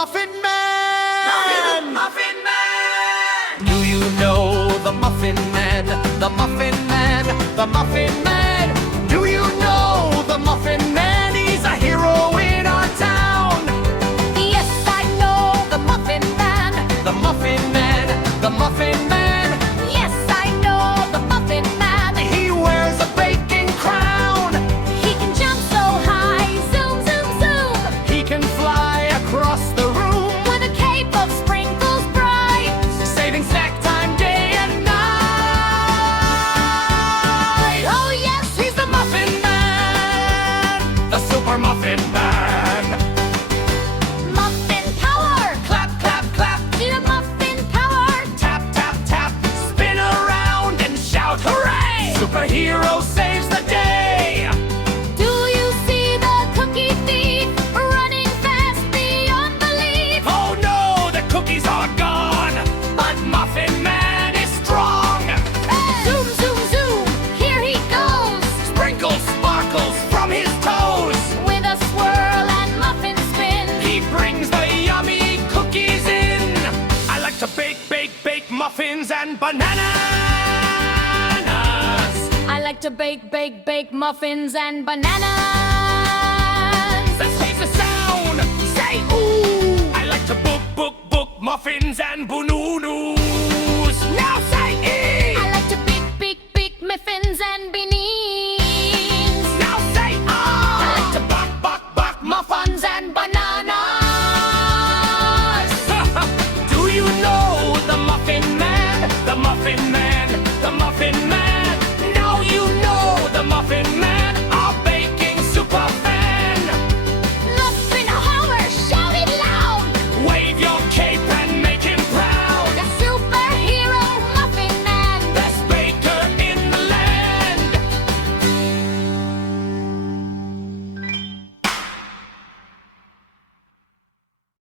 Muffin Man! Muffin Man! Do you know the Muffin Man? The Muffin Man, the Muffin Man. Do you know the Muffin Man? He's a hero in our town. Yes, I know the Muffin Man. The Muffin Man, the Muffin Man. Yes, I know the Muffin Man. He wears a baking crown. He can jump so high, zoom, zoom, zoom. He can fly across the room, With a cape of sprinkles bright. saving snack time day and night. Oh yes, He's the Muffin Man, the Super Muffin Man. Muffin power. Clap, clap, clap, The Muffin power. tap, tap, tap. Spin around and shout hooray! Superhero saves the day. Do you see the cookie thief running fast beyond belief? Oh no, the cookies are gone, but Muffin Man is strong. Zoom, zoom, zoom. Here he goes. Sprinkles sparkles from his toes. With a swirl and muffin spin. He brings the yummy cookies in. I like to bake, bake, bake muffins and bananas. I like to bake, bake, bake muffins and bananas. Let's face the sound. Say ooh. I like to book, book, book muffins and boo-noo-noo.